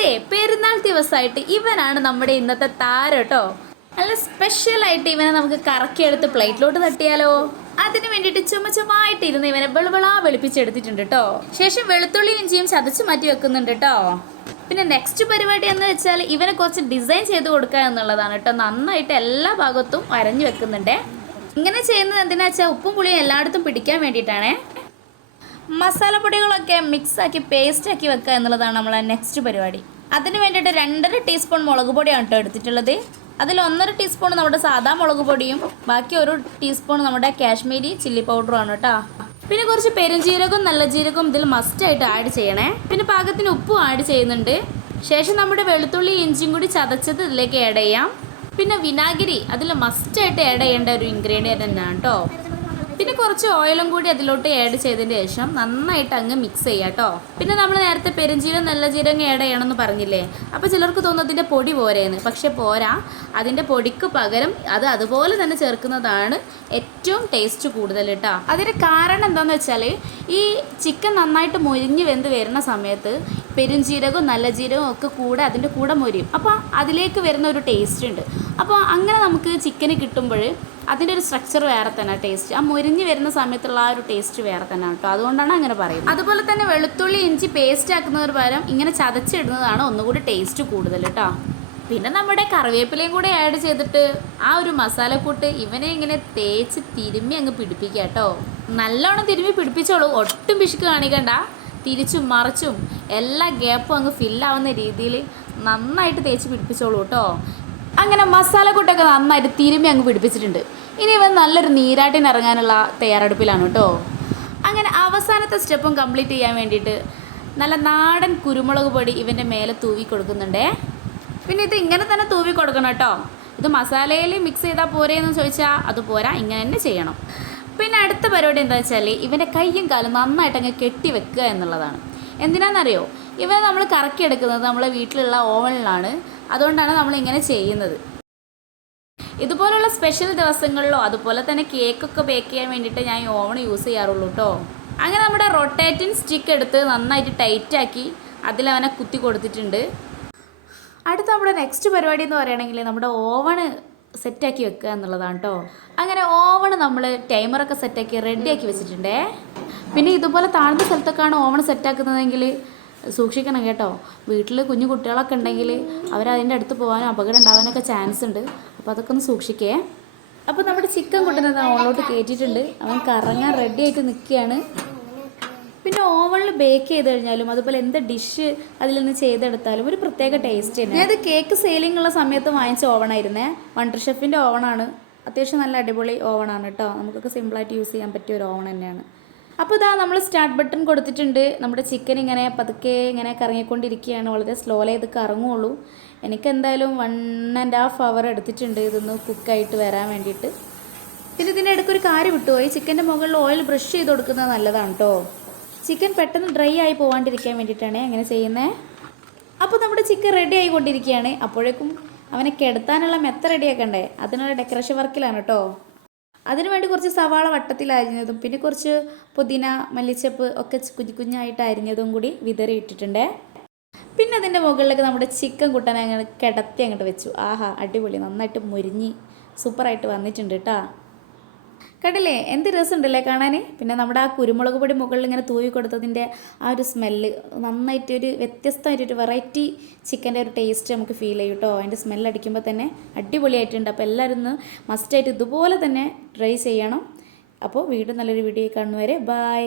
അതെ, പെരുന്നാൾ ദിവസമായിട്ട് ഇവനാണ് നമ്മുടെ ഇന്നത്തെ താരം കേട്ടോ. നല്ല സ്പെഷ്യലായിട്ട് ഇവനെ നമുക്ക് കറക്കിയെടുത്ത് പ്ലേറ്റിലോട്ട് തട്ടിയാലോ. അതിന് വേണ്ടിയിട്ട് ചുമച്ചുമായിട്ടിരുന്ന് ഇവനെ വെളുവിളാ വെളുപ്പിച്ചെടുത്തിട്ടുണ്ട് കേട്ടോ. ശേഷം വെളുത്തുള്ളി ഇഞ്ചിയും ചതച്ച് മാറ്റി വെക്കുന്നുണ്ട് കേട്ടോ. പിന്നെ നെക്സ്റ്റ് പരിപാടി എന്ന് വെച്ചാൽ ഇവനെ കുറച്ച് ഡിസൈൻ ചെയ്ത് കൊടുക്കുക എന്നുള്ളതാണ് കേട്ടോ. നന്നായിട്ട് എല്ലാ ഭാഗത്തും വരഞ്ഞു വെക്കുന്നുണ്ടേ. ഇങ്ങനെ ചെയ്യുന്നത് എന്തിനാ വെച്ചാൽ ഉപ്പും പുളിയും എല്ലായിടത്തും പിടിക്കാൻ വേണ്ടിയിട്ടാണേ. മസാലപ്പൊടികളൊക്കെ മിക്സാക്കി പേസ്റ്റാക്കി വെക്കുക എന്നുള്ളതാണ് നമ്മളെ നെക്സ്റ്റ് പരിപാടി. അതിന് വേണ്ടിയിട്ട് 2.5 ടീസ്പൂൺ മുളക് പൊടിയാണ് കേട്ടോ എടുത്തിട്ടുള്ളത്. അതിൽ 1.5 ടീസ്പൂൺ നമ്മുടെ സാധാ മുളക് പൊടിയും ബാക്കി 1 ടീസ്പൂൺ നമ്മുടെ കാശ്മീരി ചില്ലി പൗഡറുമാണ് കേട്ടോ. പിന്നെ കുറച്ച് പെരുംജീരകവും നല്ല ജീരകവും ഇതിൽ മസ്റ്റായിട്ട് ആഡ് ചെയ്യണേ. പിന്നെ പാകത്തിന് ഉപ്പും ആഡ് ചെയ്യുന്നുണ്ട്. ശേഷം നമ്മുടെ വെളുത്തുള്ളി ഇഞ്ചിയും കൂടി ചതച്ചത് ഇതിലേക്ക് ആഡ് ചെയ്യാം. പിന്നെ വിനാഗിരി അതിൽ മസ്റ്റായിട്ട് ആഡ് ചെയ്യേണ്ട ഒരു ഇൻഗ്രീഡിയൻ്റ് തന്നെയാണ് കേട്ടോ. പിന്നെ കുറച്ച് ഓയിലും കൂടി അതിലോട്ട് ആഡ് ചെയ്തതിന് ശേഷം നന്നായിട്ട് അങ്ങ് മിക്സ് ചെയ്യാം കേട്ടോ. പിന്നെ നമ്മൾ നേരത്തെ പെരുംജീരകം നല്ല ജീരകം ആഡ് ചെയ്യണമെന്ന് പറഞ്ഞില്ലേ. അപ്പോൾ ചിലർക്ക് തോന്നും അതിൻ്റെ പൊടി പോരേന്ന്. പക്ഷേ പോരാ, അതിൻ്റെ പൊടിക്ക് പകരം അത് അതുപോലെ തന്നെ ചേർക്കുന്നതാണ് ഏറ്റവും ടേസ്റ്റ് കൂടുതൽ കേട്ടോ. അതിൻ്റെ കാരണം എന്താണെന്ന് വെച്ചാൽ ഈ ചിക്കൻ നന്നായിട്ട് മൊരിഞ്ഞ് വെന്ത് വരുന്ന സമയത്ത് പെരുംജീരകവും നല്ല ജീരകവും ഒക്കെ കൂടെ അതിൻ്റെ കൂടെ മൊരിയും. അപ്പോൾ അതിലേക്ക് വരുന്ന ഒരു ടേസ്റ്റ് ഉണ്ട്. അപ്പോൾ അങ്ങനെ നമുക്ക് ചിക്കന് കിട്ടുമ്പോൾ അതിൻ്റെ ഒരു സ്ട്രക്ചർ വേറെ തന്നെ ടേസ്റ്റ്. ആ മൊരിഞ്ഞ് വരുന്ന സമയത്തുള്ള ആ ഒരു ടേസ്റ്റ് വേറെ തന്നെ കേട്ടോ. അതുകൊണ്ടാണ് അങ്ങനെ പറയുന്നത്. അതുപോലെ തന്നെ വെളുത്തുള്ളി ഇഞ്ചി പേസ്റ്റ് ആക്കുന്നതിന് പകരം ഇങ്ങനെ ചതച്ചിടുന്നതാണ് ഒന്നുകൂടി ടേസ്റ്റ് കൂടുതൽ കേട്ടോ. പിന്നെ നമ്മുടെ കറിവേപ്പിലയും കൂടെ ആഡ് ചെയ്തിട്ട് ആ ഒരു മസാലക്കൂട്ട് ഇവനെ ഇങ്ങനെ തേച്ച് തിരുമ്മി അങ്ങ് പിടിപ്പിക്കുക കേട്ടോ. നല്ലോണം തിരുമ്മി പിടിപ്പിച്ചോളൂ, ഒട്ടും പിശുക്ക് കാണിക്കണ്ട. തിരിച്ചും മറിച്ചും എല്ലാ ഗ്യാപ്പും അങ്ങ് ഫില്ലാവുന്ന രീതിയിൽ നന്നായിട്ട് തേച്ച് പിടിപ്പിച്ചോളൂ കേട്ടോ. അങ്ങനെ മസാലക്കൂട്ടൊക്കെ നന്നായിട്ട് തിരുമ്മി അങ്ങ് പിടിപ്പിച്ചിട്ടുണ്ട്. ഇനി ഇവൻ നല്ലൊരു നീരാട്ടിന് ഇറങ്ങാനുള്ള തയ്യാറെടുപ്പിലാണ് കേട്ടോ. അങ്ങനെ അവസാനത്തെ സ്റ്റെപ്പും കംപ്ലീറ്റ് ചെയ്യാൻ വേണ്ടിയിട്ട് നല്ല നാടൻ കുരുമുളക് പൊടി ഇവൻ്റെ മേലെ തൂവി കൊടുക്കുന്നുണ്ടേ. പിന്നെ ഇത് ഇങ്ങനെ തന്നെ തൂവി കൊടുക്കണം കേട്ടോ. ഇത് മസാലയിൽ മിക്സ് ചെയ്താൽ പോരേന്ന് ചോദിച്ചാൽ അത് പോരാ, ഇങ്ങനെ തന്നെ ചെയ്യണം. പിന്നെ അടുത്ത പരിപാടി എന്താ വെച്ചാൽ ഇവൻ്റെ കയ്യും കാലും നന്നായിട്ട് അങ്ങ് കെട്ടി വെക്കുക എന്നുള്ളതാണ്. എന്തിനാണെന്നറിയോ, ഇവനെ നമ്മൾ കറക്കിയെടുക്കുന്നത് നമ്മളെ വീട്ടിലുള്ള ഓവനിലാണ്. അതുകൊണ്ടാണ് നമ്മൾ ഇങ്ങനെ ചെയ്യുന്നത്. ഇതുപോലുള്ള സ്പെഷ്യൽ ദിവസങ്ങളിലോ അതുപോലെ തന്നെ കേക്കൊക്കെ ബേക്ക് ചെയ്യാൻ വേണ്ടിയിട്ട് ഞാൻ ഈ ഓവൺ യൂസ് ചെയ്യാറുള്ളൂ കേട്ടോ. അങ്ങനെ നമ്മുടെ റൊട്ടേറ്റിംഗ് സ്റ്റിക്ക് എടുത്ത് നന്നായിട്ട് ടൈറ്റാക്കി അതിലവനെ കുത്തി കൊടുത്തിട്ടുണ്ട്. അടുത്ത നമ്മുടെ നെക്സ്റ്റ് പരിപാടി എന്ന് പറയുകയാണെങ്കിൽ നമ്മുടെ ഓവണ് സെറ്റാക്കി വെക്കുക എന്നുള്ളതാണ് കേട്ടോ. അങ്ങനെ ഓവൺ നമ്മൾ ടൈമറൊക്കെ സെറ്റാക്കി റെഡിയാക്കി വെച്ചിട്ടുണ്ടേ. പിന്നെ ഇതുപോലെ താഴ്ന്ന സ്ഥലത്തൊക്കെയാണ് ഓവൺ സെറ്റാക്കുന്നതെങ്കിൽ സൂക്ഷിക്കണം കേട്ടോ. വീട്ടിൽ കുഞ്ഞു കുട്ടികളൊക്കെ ഉണ്ടെങ്കിൽ അവരതിൻ്റെ അടുത്ത് പോകാനും അപകടം ഉണ്ടാകാനൊക്കെ ചാൻസ് ഉണ്ട്. അപ്പോൾ അതൊക്കെ ഒന്ന് സൂക്ഷിക്കേ. അപ്പോൾ നമ്മുടെ ചിക്കൻ കൊണ്ടുവന്നത് ഓവനിലോട്ട് കയറ്റിയിട്ടുണ്ട്. അവൻ കറങ്ങാൻ റെഡി ആയിട്ട് നിൽക്കുകയാണ്. പിന്നെ ഓവനിൽ ബേക്ക് ചെയ്ത് കഴിഞ്ഞാലും അതുപോലെ എന്ത് ഡിഷ് അതിൽ നിന്ന് ചെയ്തെടുത്താലും ഒരു പ്രത്യേക ടേസ്റ്റ് തന്നെ. അത് കേക്ക് സെയിലിംഗ് ഉള്ള സമയത്ത് വാങ്ങിച്ച ഓവണായിരുന്നേ. വണ്ടർ ഷെഫിൻ്റെ ഓവണാണ്. അത്യാവശ്യം നല്ല അടിപൊളി ഓവണാണ് കേട്ടോ. നമുക്കൊക്കെ സിമ്പിളായിട്ട് യൂസ് ചെയ്യാൻ പറ്റിയ ഒരു ഓവൺ തന്നെയാണ്. അപ്പോൾ ഇതാ നമ്മൾ സ്റ്റാർട്ട് ബട്ടൺ കൊടുത്തിട്ടുണ്ട്. നമ്മുടെ ചിക്കൻ ഇങ്ങനെ പതുക്കെ ഇങ്ങനെ കറങ്ങിക്കൊണ്ടിരിക്കുകയാണ്. വളരെ സ്ലോലേ ഇത് കറങ്ങുള്ളൂ. എനിക്കെന്തായാലും 1.5 hour എടുത്തിട്ടുണ്ട് ഇതൊന്ന് കുക്കായിട്ട് വരാൻ വേണ്ടിയിട്ട്. പിന്നെ ഇതിൻ്റെ ഇടയ്ക്കൊരു കാര്യം വിട്ടുപോയി. ചിക്കൻ്റെ മുകളിൽ ഓയിൽ ബ്രഷ് ചെയ്ത് കൊടുക്കുന്നത് നല്ലതാണ് കേട്ടോ. ചിക്കൻ പെട്ടെന്ന് ഡ്രൈ ആയി പോകാണ്ടിരിക്കാൻ വേണ്ടിയിട്ടാണ് അങ്ങനെ ചെയ്യുന്നത്. അപ്പോൾ നമ്മുടെ ചിക്കൻ റെഡി ആയിക്കൊണ്ടിരിക്കുകയാണ്. അപ്പോഴേക്കും അവനെ കിടത്താനുള്ള മെത്ത റെഡിയാക്കണ്ടേ, അതിനുള്ള ഡെക്കറേഷൻ വർക്കിലാണ് കേട്ടോ. അതിനുവേണ്ടി കുറച്ച് സവാള വട്ടത്തിൽ അരിഞ്ഞതും പിന്നെ കുറച്ച് പുതിന മല്ലിച്ചപ്പ് ഒക്കെ കുഞ്ഞായിട്ട് അരിഞ്ഞതും കൂടി വിതറി ഇട്ടിട്ടുണ്ട്. പിന്നെ അതിൻ്റെ മുകളിലേക്ക് നമ്മുടെ ചിക്കൻ കുട്ടനെ അങ്ങനെ കിടത്തി അങ്ങോട്ട് വെച്ചു. ആഹാ, അടിപൊളി, നന്നായിട്ട് മുരിഞ്ഞ് സൂപ്പറായിട്ട് വന്നിട്ടുണ്ട് കേട്ടോ. കണ്ടില്ലേ, എന്ത് രസമുണ്ടല്ലേ കാണാൻ. പിന്നെ നമ്മുടെ ആ കുരുമുളക് പൊടി മുകളിൽ ഇങ്ങനെ തൂവി കൊടുത്തതിൻ്റെ ആ ഒരു സ്മെല്ല് നന്നായിട്ട് ഒരു വ്യത്യസ്തമായിട്ടൊരു വെറൈറ്റി ചിക്കൻ്റെ ഒരു ടേസ്റ്റ് നമുക്ക് ഫീൽ ചെയ്യും കേട്ടോ. അതിൻ്റെ സ്മെല്ലടിക്കുമ്പോൾ തന്നെ അടിപൊളിയായിട്ടുണ്ട്. അപ്പോൾ എല്ലാവരും ഒന്ന് മസ്റ്റായിട്ട് ഇതുപോലെ തന്നെ ട്രൈ ചെയ്യണം. അപ്പോൾ വീണ്ടും നല്ലൊരു വീഡിയോ കാണുന്നവരെ ബൈ.